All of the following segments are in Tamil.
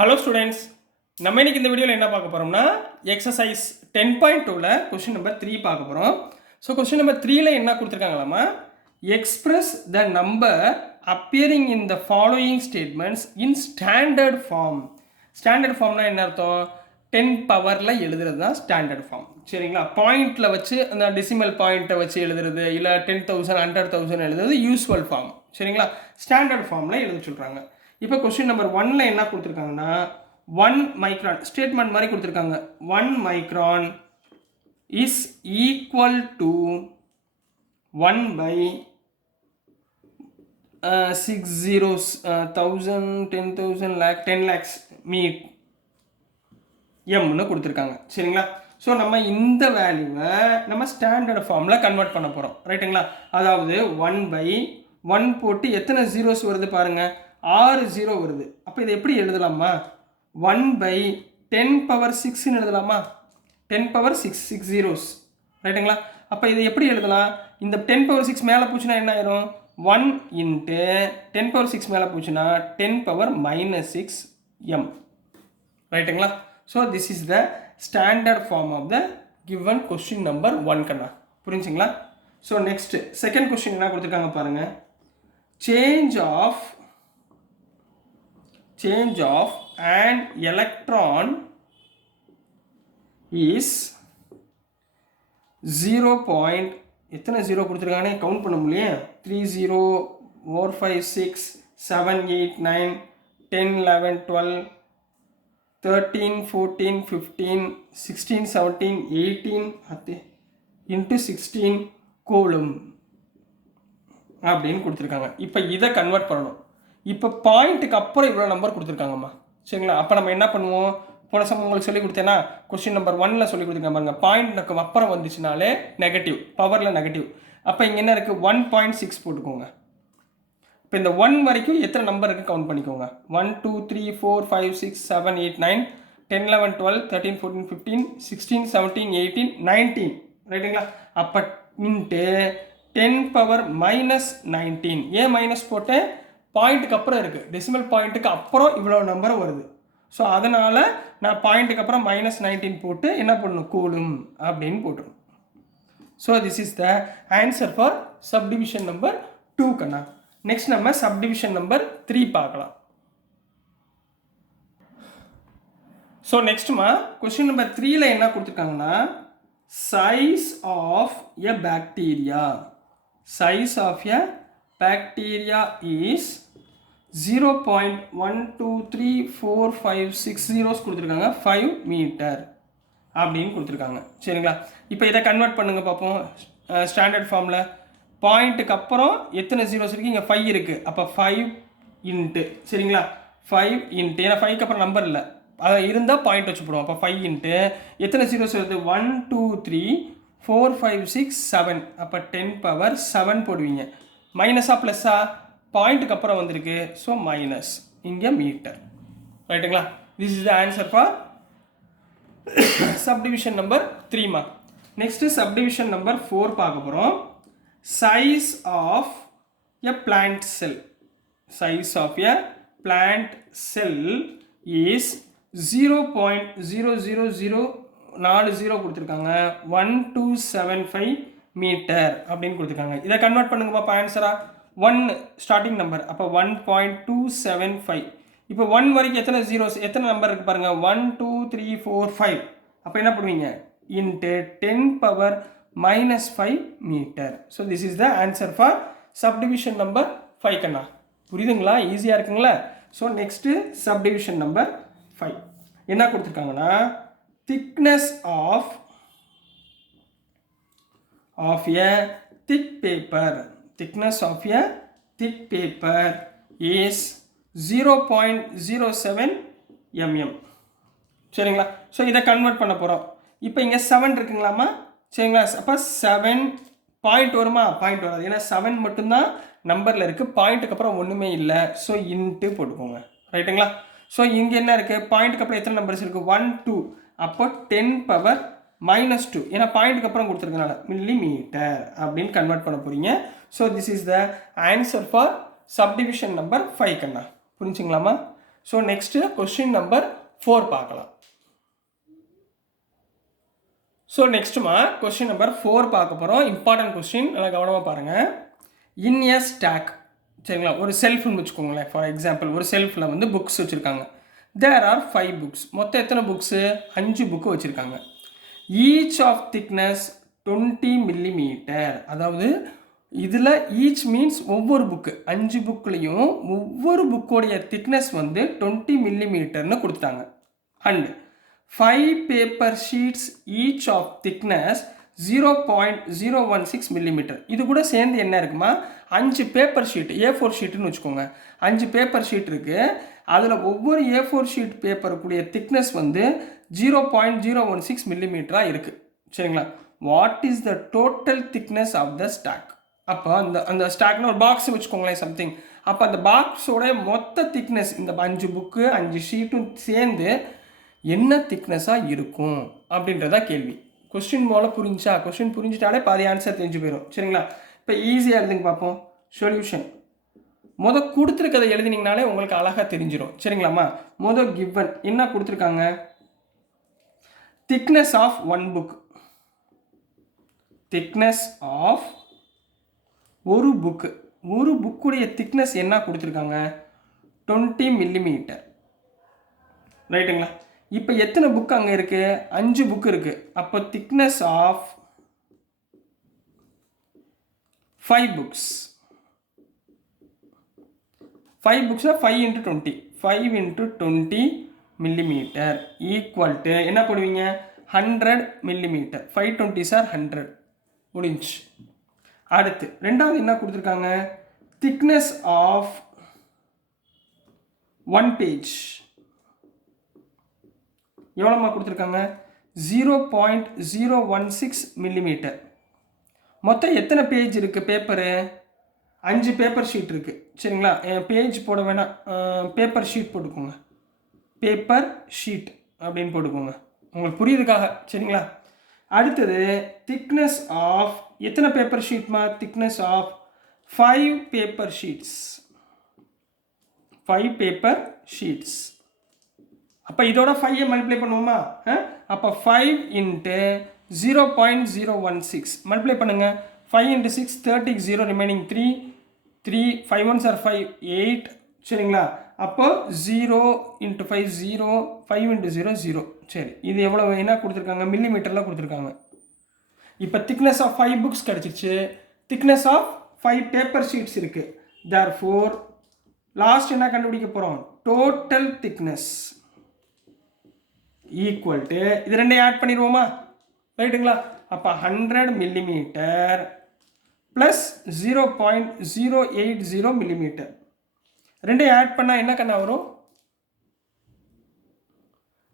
ஹலோ ஸ்டூடெண்ட்ஸ், நம்ம இன்னைக்கு இந்த வீடியோவில் என்ன பார்க்க போகிறோம்னா எக்ஸசைஸ் 10.2ல கொஸ்டின் நம்பர் 3 பார்க்க போகிறோம். ஸோ கொஸ்டின் நம்பர் 3ல என்ன கொடுத்துருக்காங்களாமா, express the number appearing in the following statements in standard form. Standard ஃபார்ம்னா என்ன அர்த்தம்? 10 பவரில் எழுதுறது தான் ஸ்டாண்டர்ட் ஃபார்ம். சரிங்களா? பாயிண்டில் வச்சு அந்த டெசிமல் பாயிண்ட்டை வச்சு எழுதுறது, இல்லை 10,000 100,000 எழுதுறது யூஸ்வல் ஃபார்ம். சரிங்களா? ஸ்டாண்டர்ட் ஃபார்மில் எழுத சொல்கிறாங்க. இப்போ கொஸ்டின் நம்பர் 1ல என்ன கொடுத்துருக்காங்கன்னா 1 மைக்ரான் ஸ்டேட்மெண்ட் மாதிரி கொடுத்துருக்காங்க. 1 micron is equal to 1 by 6 zeros 1000 10,000 lakh 10 lakhs மீட் எம்னு கொடுத்துருக்காங்க. சரிங்களா? ஸோ நம்ம இந்த வேல்யூவை நம்ம ஸ்டாண்டர்ட் ஃபார்மில் கன்வெர்ட் பண்ண போகிறோம். ரைட்டுங்களா? அதாவது 1 by 1 போட்டு எத்தனை ஜீரோஸ் வருது பாருங்கள், 6 ஜீரோ வருது. அப்போ இதை எப்படி எழுதலாமா? 1 by 10 power 6ன்னு எழுதலாமா? 10 power 6 6 ஜீரோஸ். ரைட்டுங்களா? அப்போ இதை எப்படி எழுதலாம்? இந்த 10 power 6 மேலே போச்சுன்னா என்ன ஆயிரும்? 1 into 10 power 6 மேலே போச்சுன்னா 10 power -6 m. ரைட்டுங்களா? So this is the standard form of the given question number 1 கண்ணா. புரிஞ்சுங்களா? ஸோ நெக்ஸ்ட் செகண்ட் கொஸ்டின் என்ன கொடுத்துருக்காங்க பாருங்க. Change of an electron is 0. எத்தனை ஜீரோ கொடுத்துருக்கானே கவுண்ட் பண்ண முடியும். 3 0 4 5 6 7 8 9 10 11 12 13 14 15 16 17 18 into 16 கூலும் அப்படின்னு கொடுத்துருக்காங்க. இப்போ இதை கன்வெர்ட் பண்ணணும். இப்போ பாயிண்ட்டுக்கு அப்புறம் இவ்வளோ நம்பர் கொடுத்துருக்காங்கம்மா. சரிங்களா? அப்போ நம்ம என்ன பண்ணுவோம்? போன சமயம் உங்களுக்கு சொல்லி கொடுத்தேன்னா கொஸ்டின் நம்பர் 1ல சொல்லி கொடுத்துருக்காங்க பாருங்க. பாயிண்ட்டுக்கு அப்புறம் வந்துச்சுனாலே நெகட்டிவ், பவரில் நெகட்டிவ். அப்போ இங்கே என்ன இருக்குது? 1.6 போட்டுக்கோங்க. இப்போ இந்த 1 வரைக்கும் எத்தனை நம்பர் இருக்குது கவுண்ட் பண்ணிக்கோங்க. 1 2 3 4 5 6 7 8 9 10 11 12 13 14 15 16 17 18 19. ரைட்டுங்களா? அப்போ இன்ட்டு 10 power -19. ஏன் மைனஸ் போட்டேன்? பாயிண்ட்டுக்கு அப்புறம் இருக்குது, டெசிமல் பாயிண்ட்டுக்கு அப்புறம் இவ்வளோ நம்பர் வருது. ஸோ அதனால் நான் பாயிண்ட்டுக்கு அப்புறம் -19 போட்டு என்ன பண்ணணும்? கூலும் அப்படின்னு போட்டுரும். So this is the answer for subdivision number 2 கண்ணா. நெக்ஸ்ட் நம்ம சப்டிவிஷன் நம்பர் 3 பார்க்கலாம். ஸோ நெக்ஸ்ட்மா கொஸ்டின் நம்பர் 3ல என்ன கொடுத்துருக்காங்கன்னா size of a bacteria. Size of a bacteria is 0.123456 zeros கொடுத்துருக்காங்க. 5 மீட்டர் அப்படின்னு கொடுத்துருக்காங்க. சரிங்களா? இப்போ இதை கன்வெர்ட் பண்ணுங்க பார்ப்போம். ஸ்டாண்டர்ட் ஃபார்மில் பாயிண்ட்டுக்கு அப்புறம் எத்தனை ஜீரோஸ் இருக்குது? இங்கே 5 இருக்குது. அப்போ 5 இன்ட்டு, சரிங்களா? 5 இன்ட்டு, ஏன்னா 5க்கு அப்புறம் நம்பர் இல்லை, அதை இருந்தால் பாயிண்ட் வச்சு போடுவோம். அப்போ 5 இன்ட்டு எத்தனை ஜீரோஸ் வருது? 1 2 3 4 5 6 7. அப்போ 10 power 7 போடுவீங்க. மைனஸா ப்ளஸ்ஸா? பாயிண்ட்டுக்கு அப்புறம் வந்திருக்கு, ஸோ மைனஸ், இங்கே மீட்டர். ரைட்டுங்களா? This is the answer for subdivision number 3மா. நெக்ஸ்ட்டு சப்டிவிஷன் நம்பர் 4 பார்க்க போகிறோம். Size of a plant cell. Size of a plant cell is 0.00040 கொடுத்துருக்காங்க. 1275 மீட்டர் அப்படின்னு கொடுத்துருக்காங்க. இதை கன்வெர்ட் பண்ணுங்க பாப்பா. ஆன்சரா 1 ஸ்டார்டிங் நம்பர், அப்போ 1.275. இப்போ 1 வரைக்கும் எத்தனை ஜீரோஸ், எத்தனை நம்பர் இருக்குது பாருங்கள். 1 2 3 4 5. அப்போ என்ன பண்ணுவீங்க? Into 10 power -5 metre. So this is the answer for subdivision number 5 கண்ணா. புரியுதுங்களா? ஈஸியாக இருக்குங்களா? ஸோ நெக்ஸ்ட்டு சப்டிவிஷன் நம்பர் 5 என்ன கொடுத்துருக்காங்கன்னா thickness of a thick paper. Thickness of a thick paper is 0.07 mm. சரிங்களா? ஸோ இதை கன்வெர்ட் பண்ண போகிறோம். இப்போ இங்கே 7 இருக்குங்களாமா? சரிங்களா? அப்போ 7 பாயிண்ட் வருமா? பாயிண்ட் வராது, ஏன்னா 7 மட்டும்தான் நம்பரில் இருக்குது, பாயிண்ட்டுக்கு அப்புறம் ஒன்றுமே இல்லை. ஸோ இன்ட்டு போட்டுக்கோங்க. ரைட்டுங்களா? ஸோ இங்கே என்ன இருக்குது? பாயிண்ட்டுக்கு அப்புறம் எத்தனை நம்பர்ஸ் இருக்குது? 1 2. அப்போ 10 power -2, ஏன்னா பாயிண்ட்டுக்கு அப்புறம் கொடுத்துருக்கனால மில்லிமீட்டர் அப்படின்னு கன்வெர்ட் பண்ண போகிறீங்க. So this is the answer for subdivision number 5 கண்ணா. புரிஞ்சுங்களாமா? ஸோ நெக்ஸ்ட்டு கொஸ்டின் நம்பர் 4 பார்க்கலாம். ஸோ நெக்ஸ்ட்டுமா கொஸ்டின் நம்பர் 4 பார்க்க போகிறோம். இம்பார்ட்டன்ட் கொஸ்டின், நல்லா கவனமாக பாருங்கள். இன் எ ஸ்டாக், சரிங்களா, ஒரு செல்ஃப்னு வச்சுக்கோங்களேன். ஃபார் எக்ஸாம்பிள் ஒரு செல்ஃபில் வந்து புக்ஸ் வச்சுருக்காங்க. There are 5 books. மொத்தம் எத்தனை புக்ஸு? 5 புக்கு வச்சுருக்காங்க. Each of thickness 20 millimetre. அதாவது இதில் ஈச் மீன்ஸ் ஒவ்வொரு புக்கு, 5 புக்லேயும் ஒவ்வொரு புக்கோடைய திக்னஸ் வந்து 20 மில்லிமீட்டர்னு கொடுத்துட்டாங்க. And 5 paper sheets each of thickness 0.016 millimetre. இது கூட சேர்ந்து என்ன இருக்குமா, 5 பேப்பர் ஷீட், A4 ஷீட்டுன்னு வச்சுக்கோங்க. 5 பேப்பர் ஷீட் இருக்குது. அதில் ஒவ்வொரு A4 ஷீட் பேப்பருக்குரிய திக்னஸ் வந்து 0.016 மில்லிமீட்டராக இருக்குது. சரிங்களா. What is the total thickness of the stack? அப்போ அந்த ஸ்டாக்னு ஒரு பாக்ஸ் வச்சுக்கோங்களேன் சம்திங். அப்போ அந்த பாக்ஸோட மொத்த திக்னஸ் இந்த 5 புக்கு 5 ஷீட்டும் சேர்ந்து என்ன திக்னஸாக இருக்கும் அப்படின்றதா கேள்வி. கொஸ்டின் மூலம் புரிஞ்சா, கொஸ்டின் புரிஞ்சிட்டாலே பாதி ஆன்சர் தெரிஞ்சு போயிடும். சரிங்களா. இப்போ ஈஸியாக எழுதுங்க பார்ப்போம். சொல்யூஷன் கொடுத்துருக்கதை எழுதினீங்கனாலே உங்களுக்கு அழகாக தெரிஞ்சிடும். சரிங்களாம்மா. கிவன் என்ன கொடுத்துருக்காங்க, thickness of one book, thickness of ஒரு புக்கு, ஒரு புக்குடைய திக்னஸ் என்ன கொடுத்துருக்காங்க, 20 மில்லிமீட்டர். ரைட்டுங்களா. இப்போ எத்தனை புக் அங்கே இருக்குது? 5 புக் இருக்குது. அப்போ திக்னஸ் ஆஃப் 5 புக்ஸ், 5 புக்ஸ்னா 5 × 20, 5 × 20 மில்லிமீட்டர் ஈக்குவல் டு என்ன போடுவீங்க, 100 மில்லிமீட்டர். 5 20s are 100 முடிஞ்சு. அடுத்து ரெண்டாவது என்ன கொடுத்துருக்காங்க, திக்னஸ் ஆஃப் ஒன் பேஜ் எவ்வளோமா கொடுத்துருக்காங்க, 0.016 மில்லிமீட்டர். மொத்தம் எத்தனை பேஜ் இருக்குது பேப்பரு, 5 பேப்பர் ஷீட் இருக்குது. சரிங்களா. பேஜ் போட வேணாம், பேப்பர் ஷீட் போட்டுக்கோங்க, பேப்பர் ஷீட் அப்படின்னு போட்டுக்கோங்க, உங்களுக்கு புரியுதுக்காக. சரிங்களா. அடுத்தது திக்னஸ் ஆஃப் எத்தனை பேப்பர் ஷீட்மா, thickness of 5 paper sheets, 5 paper sheets. அப்போ இதோட 5 மல்டிப்ளை பண்ணுவோமா, அப்போ 5 × 0.016 மல்டிப்ளை பண்ணுங்க. 5 × 6 30, 0 ரிமைனிங் 3, 3 5 1s are 5 8. சரிங்களா. அப்போ 0 × 5 0, 5 × 0 0. சரி, இது எவ்வளோ என்ன கொடுத்துருக்காங்க, மில்லிமீட்டரில் கொடுத்துருக்காங்க. இப்போ திக்னஸ் ஆஃப் 5 புக்ஸ் கிடச்சிச்சு, திக்னஸ் ஆஃப் 5 பேப்பர் ஷீட்ஸ் இருக்குது. தேர்ஃபோர் லாஸ்ட் என்ன கண்டுபிடிக்க போகிறோம், டோட்டல் திக்னஸ் ஈக்குவல் டு இது ரெண்டையும் ஆட் பண்ணிடுவோமா, ரைட்டுங்களா. அப்போ 100 மில்லிமீட்டர் ப்ளஸ் 0.080 மில்லிமீட்டர். ரெண்டையும் ஆட் பண்ணால் என்ன கண்ணா வரும்,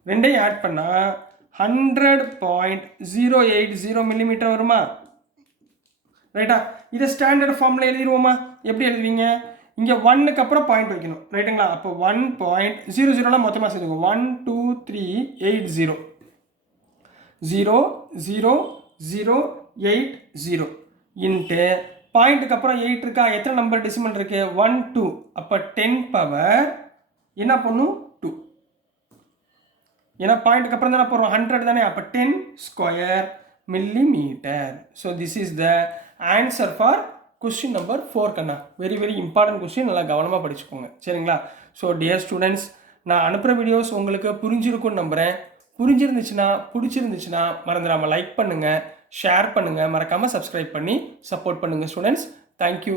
ரெண்டையும் ஆட் பண்ணால் 100.080 மில்லிமீட்டர் வருமா, ரைட்டா. இதை ஸ்டாண்டர்ட் ஃபார்மில் எழுதிடுவோமா. எப்படி எழுதுவீங்க, இங்கே 1க்கு அப்புறம் பாயிண்ட் வைக்கணும், ரைட்டுங்களா. அப்போ 1.00 மொத்தமாக சேர்த்துக்கோ, 1 2 3 8 0 0 0 0 8 0 இன்ட்டு பாயிண்ட்டுக்கு அப்புறம் 8 இருக்கா, எத்தனை நம்பர் டெசிமல் இருக்கு, 1 2. அப்போ 10 பவர் என்ன பண்ணும் 2, ஏன்னா பாயிண்ட்டுக்கு அப்புறம் தானே போடுறோம், 100 தானே. அப்போ 10 square millimetre. So this is the answer for question number 4 கண்ணா. வெரி வெரி இம்பார்ட்டன்ட் கொஸ்டின், நல்லா கவனமாக படிச்சுக்கோங்க. சரிங்களா. ஸோ டியர் ஸ்டூடெண்ட்ஸ், நான் அனுப்புகிற வீடியோஸ் உங்களுக்கு புரிஞ்சிருக்கும்னு நம்புகிறேன். புரிஞ்சிருந்துச்சுன்னா பிடிச்சிருந்துச்சுன்னா மறந்துடாமல் லைக் பண்ணுங்கள், ஷேர் பண்ணுங்கள், மறக்காமல் சப்ஸ்கிரைப் பண்ணி சப்போர்ட் பண்ணுங்கள் ஸ்டூடெண்ட்ஸ். தேங்க்யூ.